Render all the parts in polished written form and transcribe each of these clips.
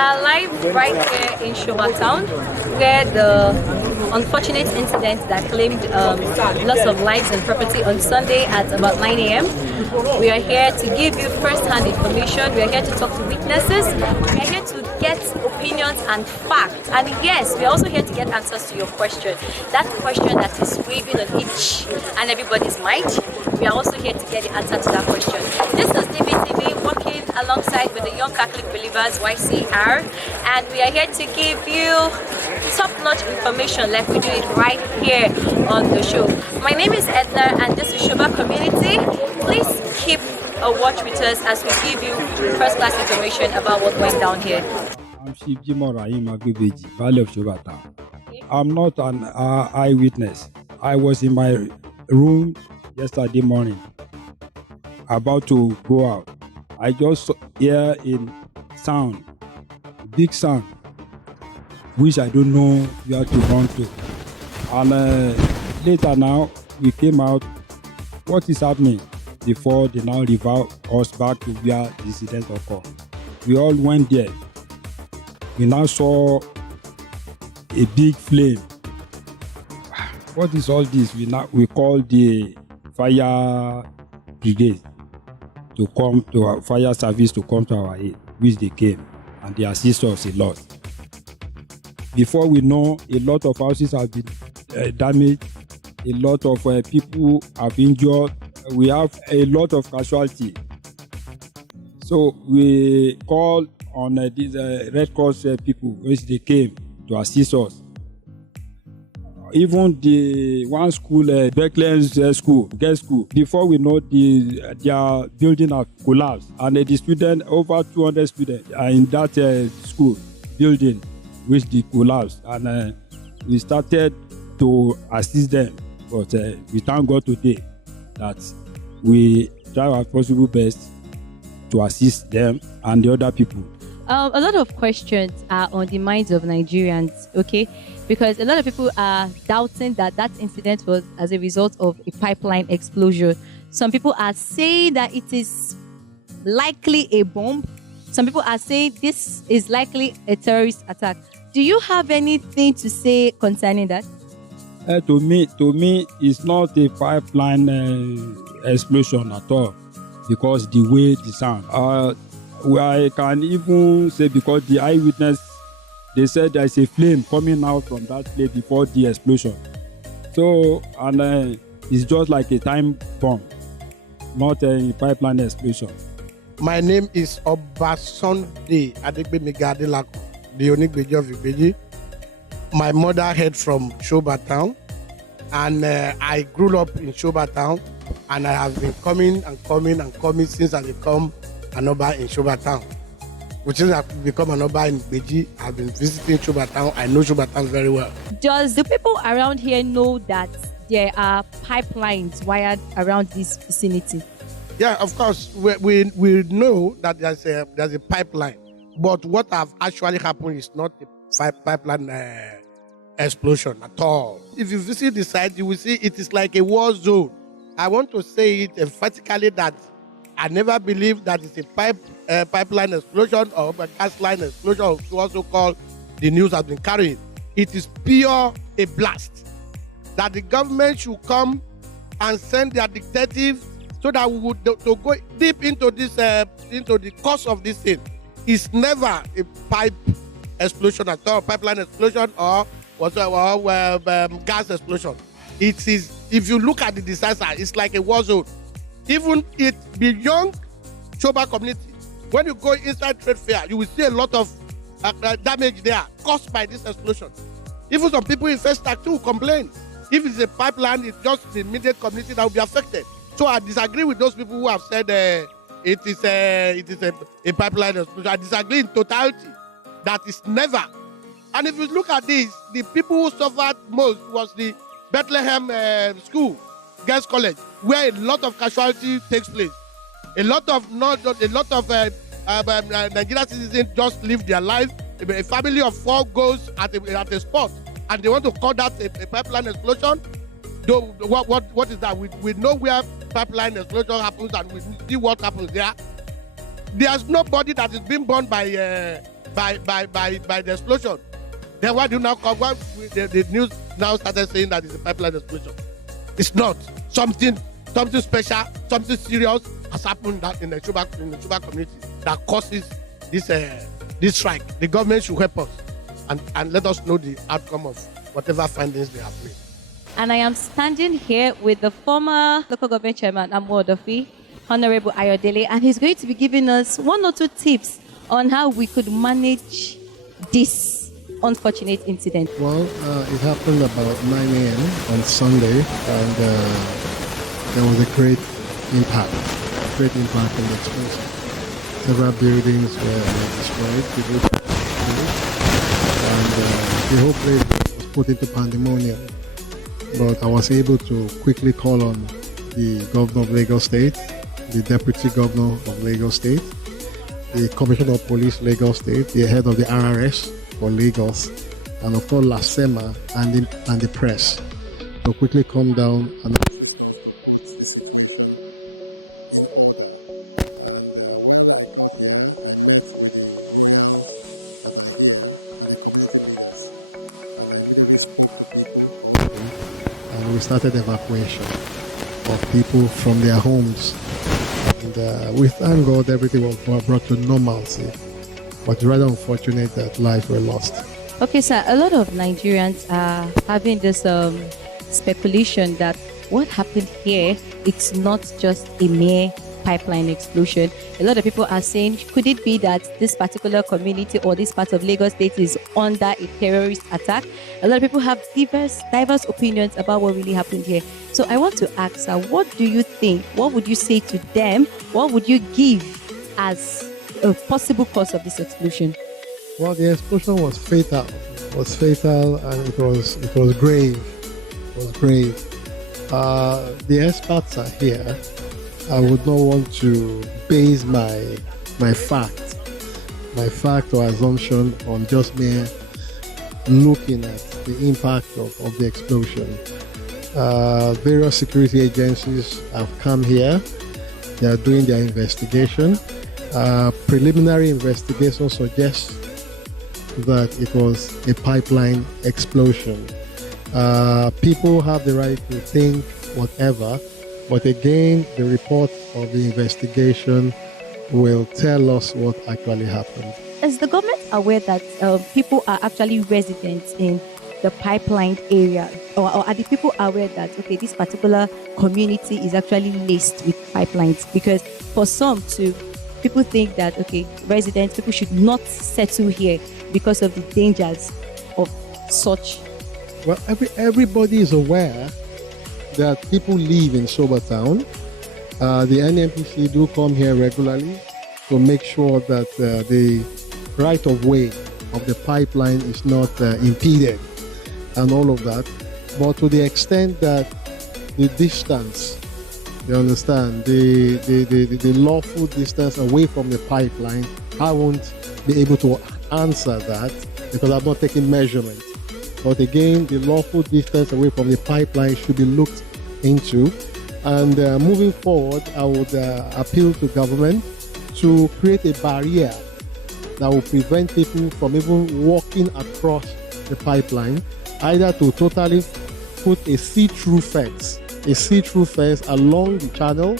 are live right here in Shoba Town, where the unfortunate incident that claimed loss of lives and property on Sunday at about 9 a.m. We are here to give you first-hand information. We are here to talk to witnesses. We are here to get opinions and facts. And yes, we are also here to get answers to your question. That question that is waving on each and everybody's mind. We are also here to get the answer to that question. This is DBTV working alongside with the Young Catholic Believers YCR, and we are here to give you top-notch information like we do it right here on the show. My name is Edna, and this is Shoba Community. Please keep a watch with us as we give you first-class information about what went down here. I'm Chief Jimo Rahim Agbebeji, Valley of Shoba Town. I'm not an eyewitness. I was in my room yesterday morning, about to go out. I just hear a sound, big sound, which I don't know where to run to. And later now, we came out. What is happening? Before they now refer us back to where the incident occurred. We all went there. We now saw a big flame. What is all this? We call the fire brigade to come to our fire service to come to our aid, which they came and they assist us a lot. Before we know, a lot of houses have been damaged, a lot of people have injured. We have a lot of casualty. So we called on these Red Cross people, which they came to assist us. Even the one school, Beckland's school, girls' school, before we know, their building have collapsed. And the students, over 200 students, are in that school building, which they collapsed. And we started to assist them. But we thank God today that we try our possible best to assist them and the other people. A lot of questions are on the minds of Nigerians, okay? Because a lot of people are doubting that incident was as a result of a pipeline explosion. Some people are saying that it is likely a bomb. Some people are saying this is likely a terrorist attack. Do you have anything to say concerning that? To me, it's not a pipeline explosion at all, because the way the sound. I can even say, because the eyewitness, they said there is a flame coming out from that place before the explosion. So, and it's just like a time bomb, not a pipeline explosion. My name is Obasunde Adegbemigadelako, the Onigbeji of Igbeji. My mother hailed from Shoba Town, and I grew up in Shoba Town, and I have been coming since I become an Oba in Shoba Town. Which is I've become an Oba in Igbeji. I've been visiting Shoba Town. I know Shoba Town very well. Does the people around here know that there are pipelines wired around this vicinity? Yeah, of course. We know that there's a pipeline, but what have actually happened is not a pipeline explosion at all. If you visit the site, you will see it is like a war zone. I want to say it emphatically that I never believed that it's a pipeline explosion or a gas line explosion, to also call the news has been carried. It is pure a blast. That the government should come and send their detectives so that we would to go deep into this into the cause of this thing. It's never a pipe explosion at all, pipeline explosion or gas explosion. It is, if you look at the disaster, it's like a war zone. Even it beyond Shoba community, when you go inside trade fair, you will see a lot of damage there caused by this explosion. Even some people in First Act too complain. If it's a pipeline, it's just the immediate community that will be affected. So I disagree with those people who have said it is a pipeline explosion. I disagree in totality. That is never. And if you look at this, the people who suffered most was the Bethlehem school, girls' college, where a lot of casualty takes place. A lot of Nigerian citizens just live their life. A family of 4 goes at a spot, and they want to call that a pipeline explosion. Though what is that? We know where pipeline explosion happens, and we see what happens there. There's nobody that is being burned by by the explosion. Then why do you now come? Why the news now started saying that it's a pipeline explosion? It's not. Something special, something serious has happened that in the Shoba community that causes this strike. The government should help us and let us know the outcome of whatever findings they have made. And I am standing here with the former local government chairman, Amuwo, Honorable Ayodele, and he's going to be giving us 1 or 2 tips on how we could manage this unfortunate incident. Well, it happened about 9 a.m. on Sunday, and there was a great impact on the explosion. Several buildings were destroyed, and the whole place was put into pandemonium. But I was able to quickly call on the governor of Lagos State, the deputy governor of Lagos State, the commissioner of police Lagos State, the head of the RRS for Lagos, and of course LASEMA and the press to quickly come down and we started evacuation of people from their homes. And we thank God everything was brought to normalcy. But it's rather unfortunate that lives were lost. Okay, sir, a lot of Nigerians are having this speculation that what happened here, it's not just a mere pipeline explosion. A lot of people are saying, could it be that this particular community or this part of Lagos State is under a terrorist attack? A lot of people have diverse opinions about what really happened here. So I want to ask, sir, what do you think? What would you say to them? What would you give as a possible cause of this explosion? Well, the explosion was fatal. And it was grave. The experts are here. I would not want to base my fact or assumption on just mere looking at the impact of the explosion. Various security agencies have come here. They are doing their investigation. Preliminary investigation suggests that it was a pipeline explosion. People have the right to think whatever, but again, the report of the investigation will tell us what actually happened. Is the government aware that people are actually residents in the pipeline area? Or are the people aware that, okay, this particular community is actually laced with pipelines? Because for some people think that, okay, people should not settle here because of the dangers of such. Well, everybody is aware that people live in Shoba Town. The NNPC do come here regularly to make sure that the right of way of the pipeline is not impeded and all of that. But to the extent that the distance, you understand, the lawful distance away from the pipeline, I won't be able to answer that because I'm not taking measurement. But again, the lawful distance away from the pipeline should be looked into. And moving forward, I would appeal to government to create a barrier that will prevent people from even walking across the pipeline, either to totally put a see-through fence along the channel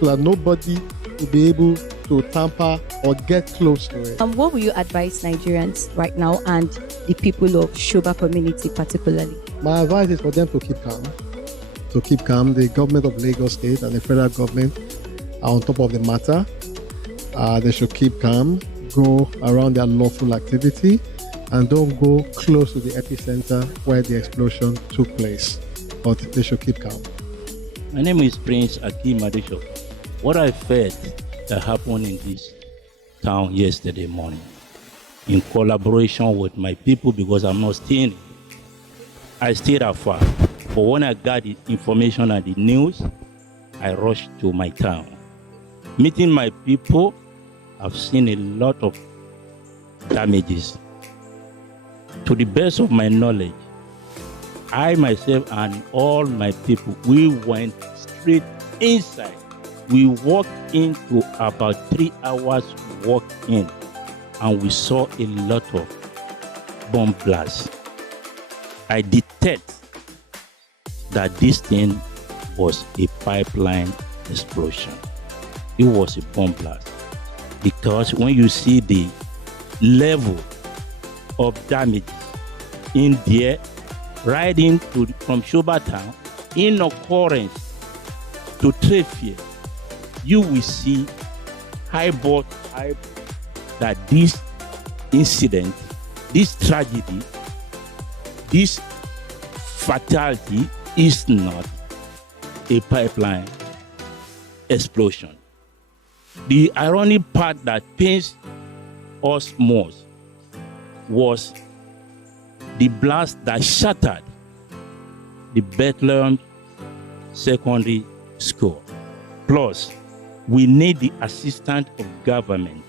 so that nobody will be able to tamper or get close to it. What will you advise Nigerians right now and the people of Shoba community particularly? My advice is for them to keep calm. The government of Lagos State and the federal government are on top of the matter. They should keep calm, go around their lawful activity, and don't go close to the epicenter where the explosion took place. But they should keep calm. My name is Prince Akim Adesho. What I felt that happened in this town yesterday morning, in collaboration with my people, because I'm not staying, I stayed afar. But when I got the information and the news, I rushed to my town. Meeting my people, I've seen a lot of damages. To the best of my knowledge, I myself and all my people, we went straight inside. We walked into about 3 hours walk in. and we saw a lot of bomb blasts. I detect that this thing was a pipeline explosion. It was a bomb blast. Because when you see the level of damage in there, riding from Shoba Town, in occurrence to trade fair, you will see that this incident, this tragedy, this fatality is not a pipeline explosion. The ironic part that pains us most was the blast that shattered the Bethlehem Secondary School. Plus, we need the assistance of government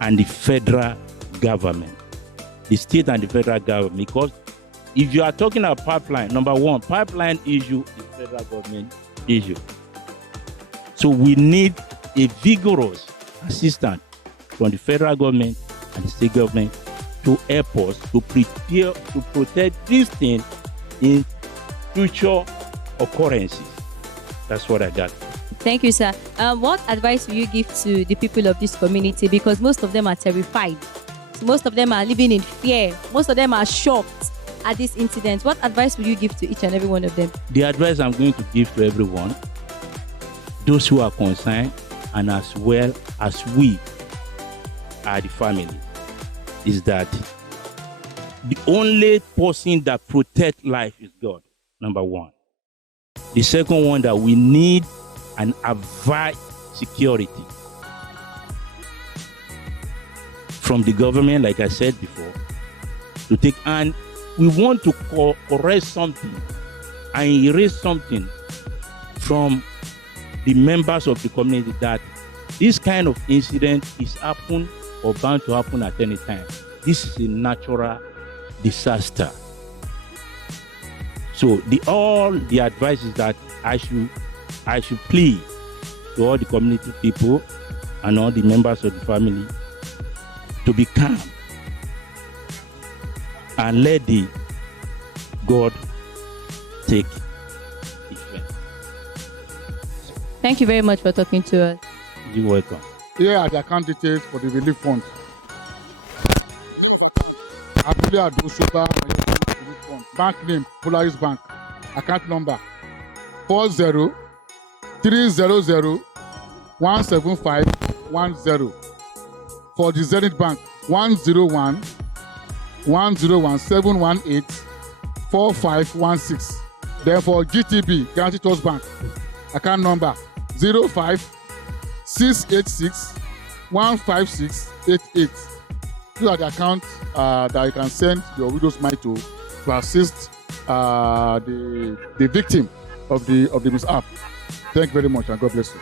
and the federal government, the state and the federal government, because if you are talking about pipeline, number one, pipeline issue is federal government issue. So we need a vigorous assistance from the federal government and the state government to help us to prepare to protect this thing in future occurrences. That's what I got. Thank you, sir. What advice will you give to the people of this community? Because most of them are terrified. So most of them are living in fear. Most of them are shocked at this incident. What advice will you give to each and every one of them? The advice I'm going to give to everyone, those who are concerned, and as well as we are the family, is that the only person that protects life is God, number one. The second one, that we need and avoid security from the government, like I said before, to take, and we want to correct something and erase something from the members of the community, that this kind of incident is happen or bound to happen at any time. This is a natural disaster. So all the advice is that I should plead to all the community people and all the members of the family to be calm and let the God take effect. Thank you very much for talking to us. You're welcome. Here are the account details for the relief fund. Abulado, Shoba Relief Fund. Bank name, Polaris Bank. Account number 40-300-17510. For the Zenith Bank, 101-718-4516. Then for GTB, Guarantee Trust Bank, account number 05-686-15688. These are the accounts that you can send your widow's mite to assist the victim of the mishap. Thank you very much, and God bless you.